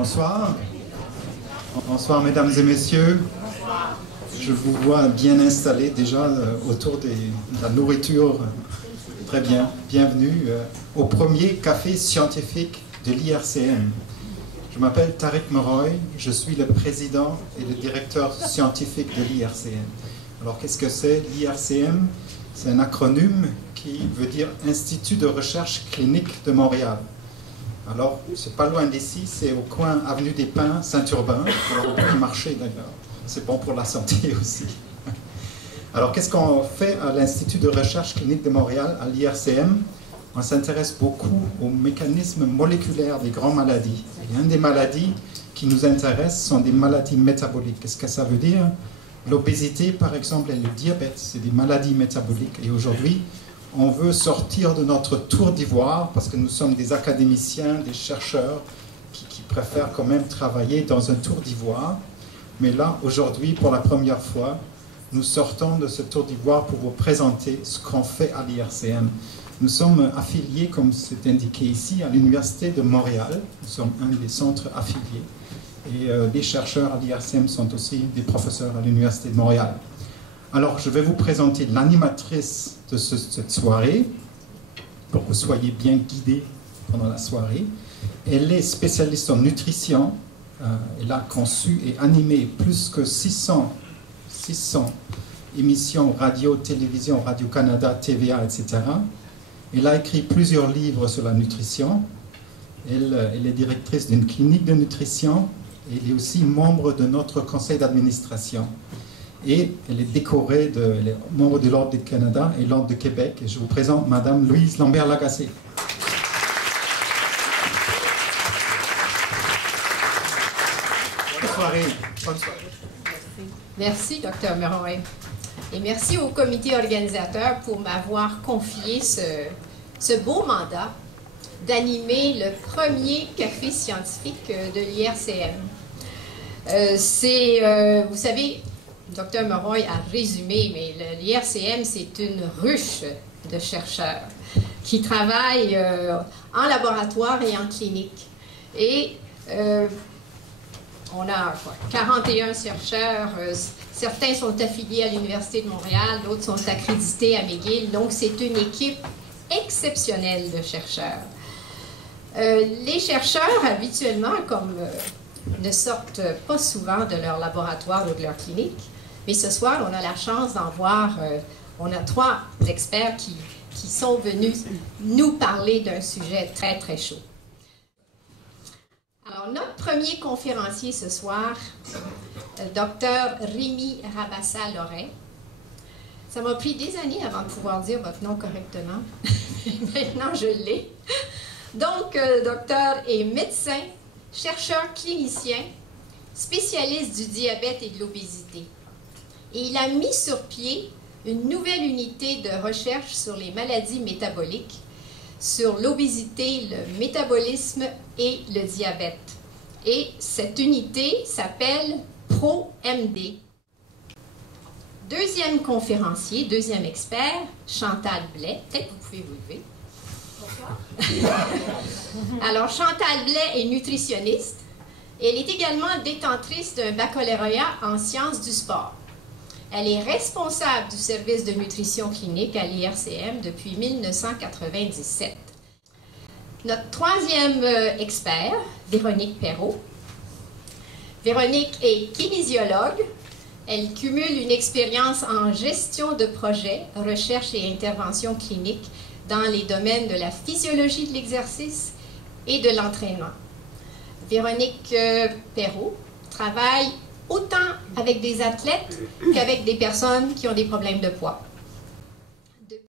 Bonsoir. Bonsoir, mesdames et messieurs. Je vous vois bien installés déjà autour de la nourriture. Très bien. Bienvenue au premier café scientifique de l'IRCM. Je m'appelle Tariq Meroy. Je suis le président et le directeur scientifique de l'IRCM. Alors, qu'est-ce que c'est l'IRCM? C'est un acronyme qui veut dire Institut de recherche clinique de Montréal. Alors, c'est pas loin d'ici, c'est au coin Avenue des Pins, Saint-Urbain, au bon marché d'ailleurs. C'est bon pour la santé aussi. Alors, qu'est-ce qu'on fait à l'Institut de recherche clinique de Montréal, à l'IRCM? On s'intéresse beaucoup aux mécanismes moléculaires des grandes maladies. Et une des maladies qui nous intéresse sont des maladies métaboliques. Qu'est-ce que ça veut dire? L'obésité, par exemple, et le diabète, c'est des maladies métaboliques. Et aujourd'hui, on veut sortir de notre tour d'ivoire parce que nous sommes des académiciens, des chercheurs qui préfèrent quand même travailler dans un tour d'ivoire. Mais là, aujourd'hui, pour la première fois, nous sortons de ce tour d'ivoire pour vous présenter ce qu'on fait à l'IRCM. Nous sommes affiliés, comme c'est indiqué ici, à l'Université de Montréal. Nous sommes un des centres affiliés. Et les chercheurs à l'IRCM sont aussi des professeurs à l'Université de Montréal. Alors, je vais vous présenter l'animatrice de cette soirée, pour que vous soyez bien guidés pendant la soirée. Elle est spécialiste en nutrition. Elle a conçu et animé plus que 600 émissions radio, télévision, Radio-Canada, TVA, etc. Elle a écrit plusieurs livres sur la nutrition. Elle est directrice d'une clinique de nutrition. Elle est aussi membre de notre conseil d'administration. Et elle est décorée, elle est membre de l'Ordre du Canada et l'Ordre du Québec. Et je vous présente Madame Louise Lambert-Lagacé. Bonne soirée. Bonne soirée. Merci, Dr. Meroy. Et merci au comité organisateur pour m'avoir confié ce beau mandat d'animer le premier café scientifique de l'IRCM. Vous savez, Dr. Meroy a résumé, mais l'IRCM, c'est une ruche de chercheurs qui travaillent en laboratoire et en clinique. Et on a 41 chercheurs, certains sont affiliés à l'Université de Montréal, d'autres sont accrédités à McGill, donc c'est une équipe exceptionnelle de chercheurs. Les chercheurs, habituellement, ne sortent pas souvent de leur laboratoire ou de leur clinique, mais ce soir, on a la chance d'en voir, on a 3 experts qui sont venus nous parler d'un sujet très, très chaud. Alors, notre premier conférencier ce soir, Dr. Rémi Rabassa-Lorrain. Ça m'a pris des années avant de pouvoir dire votre nom correctement. Maintenant, je l'ai. Donc, docteur est médecin, chercheur clinicien, spécialiste du diabète et de l'obésité. Et il a mis sur pied une nouvelle unité de recherche sur les maladies métaboliques, sur l'obésité, le métabolisme et le diabète. Et cette unité s'appelle ProMD. Deuxième conférencier, deuxième expert, Chantal Blais. Peut-être que vous pouvez vous lever. Bonsoir. Alors, Chantal Blais est nutritionniste. Elle est également détentrice d'un baccalauréat en sciences du sport. Elle est responsable du service de nutrition clinique à l'IRCM depuis 1997. Notre troisième expert, Véronique Perrault. Véronique est kinésiologue. Elle cumule une expérience en gestion de projet, recherche et intervention clinique dans les domaines de la physiologie de l'exercice et de l'entraînement. Véronique Perrault travaille autant avec des athlètes qu'avec des personnes qui ont des problèmes de poids.